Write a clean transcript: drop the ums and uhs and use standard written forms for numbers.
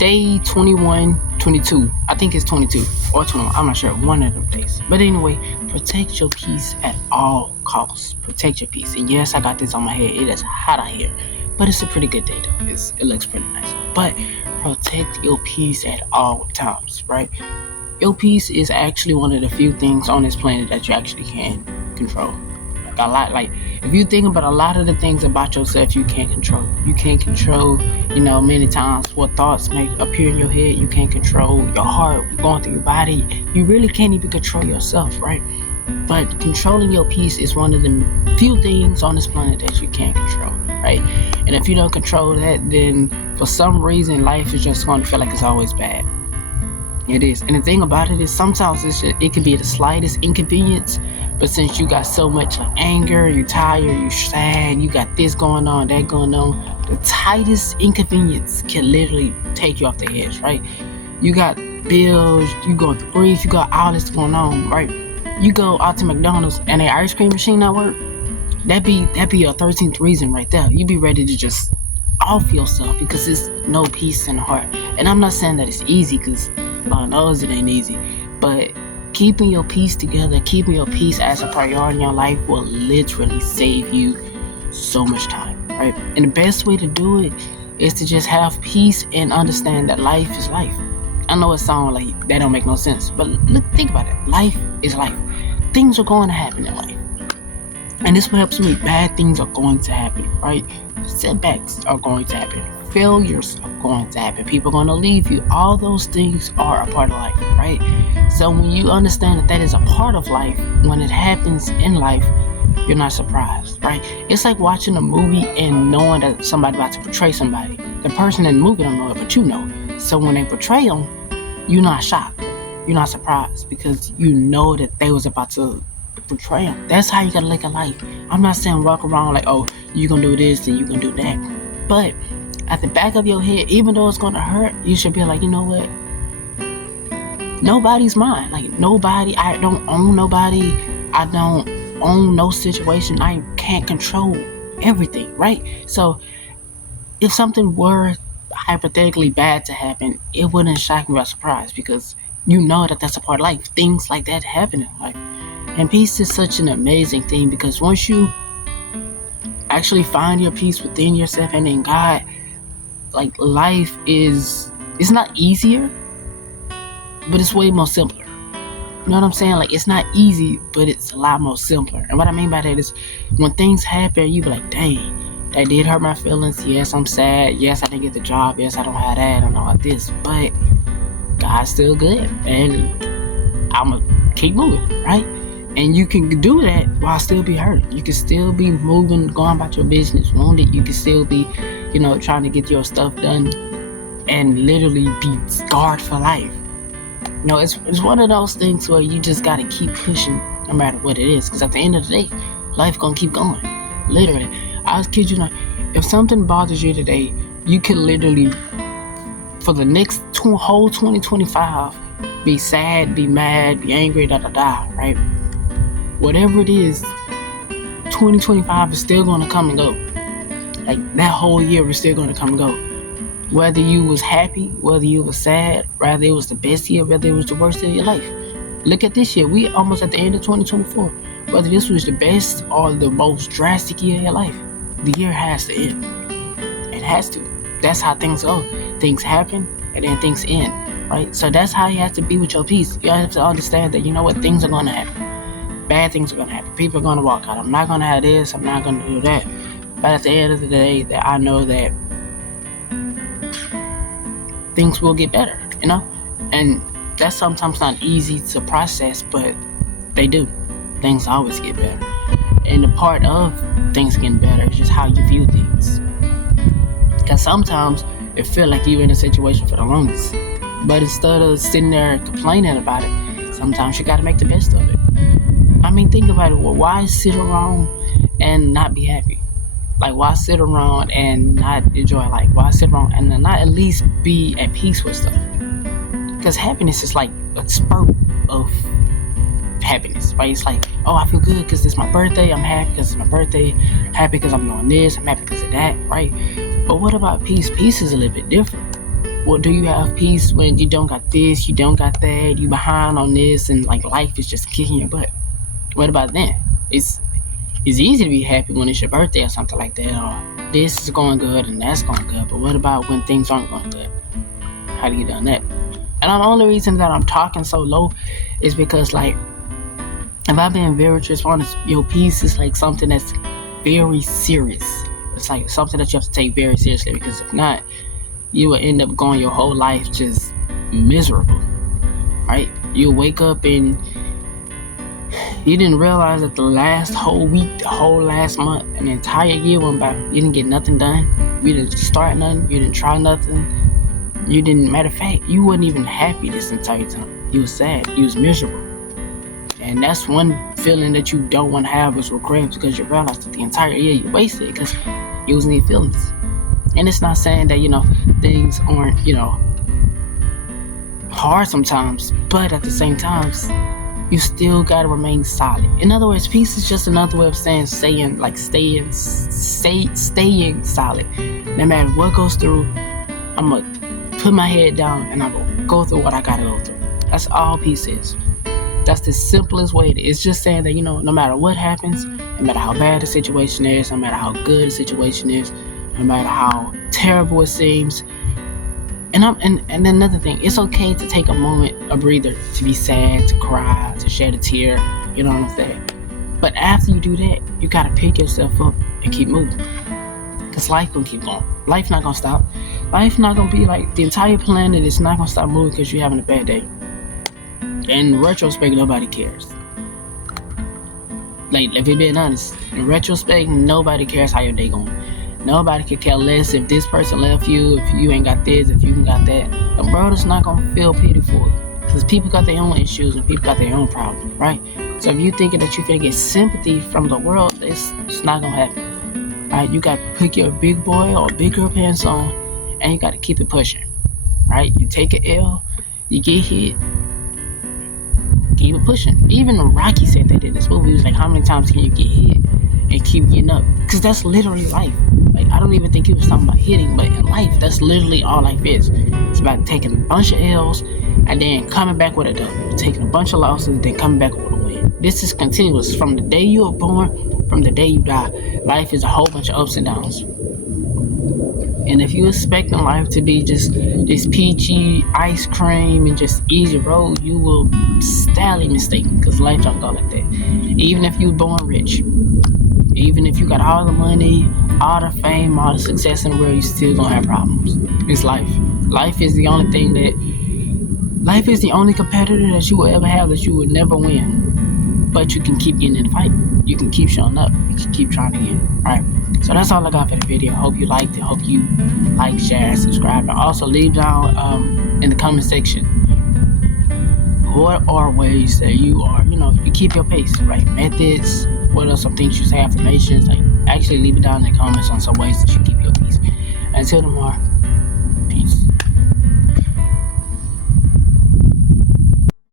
Day 21, 22. I think it's 22 or 21. I'm not sure. One of them days. But anyway, protect your peace at all costs. Protect your peace. And yes, I got this on my head. It is hot out here. But it's a pretty good day though. It looks pretty nice. But protect your peace at all times, right? Your peace is actually one of the few things on this planet that you actually can control. If you think about a lot of the things about yourself, you can't control. You can't control, many times what thoughts may appear in your head. You can't control your heart going through your body. You really can't even control yourself, right? But controlling your peace is one of the few things on this planet that you can't control, right? And if you don't control that, then for some reason, life is just going to feel like it's always bad. It is. And the thing about it is sometimes it can be the slightest inconvenience, but since you got so much anger, you're tired, you're sad, you got this going on, that going on, the tightest inconvenience can literally take you off the edge, right? You got bills, you go through grief, you got all this going on, right? You go out to McDonald's and the ice cream machine not work, that be your 13th reason right there. You be ready to just off yourself because there's no peace in the heart. And I'm not saying that it's easy, because Lord knows it ain't easy, but keeping your peace together, keeping your peace as a priority in your life will literally save you so much time, right? And the best way to do it is to just have peace and understand that life is life. I know it sounds like that don't make no sense, but think about it. Life is life. Things are going to happen in life. And this what helps me. Bad things are going to happen, right? Setbacks are going to happen. Failures are going to happen. People are going to leave you. All those things are a part of life, right? So when you understand that is a part of life, when it happens in life, you're not surprised, right? It's like watching a movie and knowing that somebody's about to portray somebody. The person in the movie don't know it, but you know. So when they portray them, you're not shocked. You're not surprised because you know that they was about to portray them. That's how you gotta look at life. I'm not saying walk around like, oh, you gonna do this, then you gonna do that. But at the back of your head, even though it's gonna hurt, you should be like, you know what? Nobody's mine. Like nobody, I don't own nobody. I don't own no situation. I can't control everything, right? So if something were hypothetically bad to happen, it wouldn't shock me by surprise because you know that that's a part of life. Things like that happen in life. And peace is such an amazing thing because once you actually find your peace within yourself and in God, like life it's not easier, but it's way more simpler. You know what I'm saying? Like it's not easy, but it's a lot more simpler. And what I mean by that is when things happen, you be like, dang, that did hurt my feelings. Yes, I'm sad. Yes, I didn't get the job. Yes, I don't have that. I don't know about this, but God's still good. And I'ma keep moving, right? And you can do that while still be hurt. You can still be moving, going about your business, wounded. You can still be, trying to get your stuff done and literally be scarred for life. It's one of those things where you just got to keep pushing no matter what it is. Because at the end of the day, life going to keep going. Literally. I was kidding you not. If something bothers you today, you can literally, for the next whole 2025, be sad, be mad, be angry, right? Whatever it is, 2025 is still going to come and go. Like that whole year is still going to come and go. Whether you was happy, whether you was sad, whether it was the best year, whether it was the worst year of your life. Look at this year. We almost at the end of 2024. Whether this was the best or the most drastic year of your life, the year has to end. It has to. That's how things go. Things happen and then things end, right? So that's how you have to be with your peace. You have to understand that, things are going to happen. Bad things are going to happen. People are going to walk out. I'm not going to have this. I'm not going to do that. But at the end of the day, that I know that things will get better, And that's sometimes not easy to process, but they do. Things always get better. And the part of things getting better is just how you view things. Because sometimes it feels like you're in a situation for the longest. But instead of sitting there complaining about it, sometimes you got to make the best of it. I mean, think about it. Well, why sit around and not be happy? Like, why sit around and not enjoy life? Why sit around and not at least be at peace with stuff? Because happiness is like a spurt of happiness, right? It's like, oh, I feel good because it's my birthday. I'm happy because it's my birthday. Happy because I'm doing this. I'm happy because of that, right? But what about peace? Peace is a little bit different. Well, do you have peace when you don't got this, you don't got that, you behind on this, and like life is just kicking your butt? What about then? It's easy to be happy when it's your birthday or something like that, or this is going good and that's going good. But what about when things aren't going good? How do you do that? And the only reason that I'm talking so low is because, like, if I'm being very honest, your peace is like something that's very serious. It's like something that you have to take very seriously, because if not, you will end up going your whole life just miserable, right? You'll wake up and you didn't realize that the last whole week, the whole last month, an entire year went by. You didn't get nothing done. You didn't start nothing. You didn't try nothing. You didn't, matter of fact, you wasn't even happy this entire time. You was sad. You was miserable. And that's one feeling that you don't want to have, is regret, because you realize that the entire year you wasted because you was in your feelings. And it's not saying that, things aren't, hard sometimes, but at the same time, you still gotta remain solid. In other words, peace is just another way of saying staying solid. No matter what goes through, I'm gonna put my head down and I'm gonna go through what I gotta go through. That's all peace is. That's the simplest way. It's just saying that, no matter what happens, no matter how bad the situation is, no matter how good the situation is, no matter how terrible it seems. And then another thing, it's okay to take a moment, a breather, to be sad, to cry, to shed a tear. You know what I'm saying? But after you do that, you gotta pick yourself up and keep moving. Because life gonna keep going. Life not gonna stop. Life not gonna be like, the entire planet is not gonna stop moving because you're having a bad day. In retrospect, nobody cares. Like, if you're being honest, in retrospect, nobody cares how your day going. Nobody could care less if this person left you, if you ain't got this, if you ain't got that. The world is not gonna feel pity for it, because people got their own issues and people got their own problems, right? So if you thinking that you're gonna get sympathy from the world, it's not gonna happen. Right? You gotta put your big boy or big girl pants on, and you gotta keep it pushing. Right? You take an L, you get hit, keep it pushing. Even Rocky said that in this movie. He was like, how many times can you get hit and keep getting up? Because that's literally life. Like, I don't even think he was talking about hitting, but in life, that's literally all life is. It's about taking a bunch of L's and then coming back with a W. Taking a bunch of losses, then coming back with a win. This is continuous. From the day you are born, from the day you die, life is a whole bunch of ups and downs. And if you expecting life to be just this peachy ice cream and just easy road, you will sadly mistaken, because life don't go like that. Even if you were born rich, even if you got all the money, all the fame, all the success in the world, you still gonna have problems. It's life. Life is the only competitor that you will ever have that you will never win. But you can keep getting in the fight. You can keep showing up. You can keep trying again. Alright. So that's all I got for the video. Hope you liked it. Hope you like, share, and subscribe. And also leave down in the comment section what are ways that you are, you keep your pace, right? Methods. What are some things you say, affirmations? Like, actually leave it down in the comments on some ways that you keep your peace. Until tomorrow,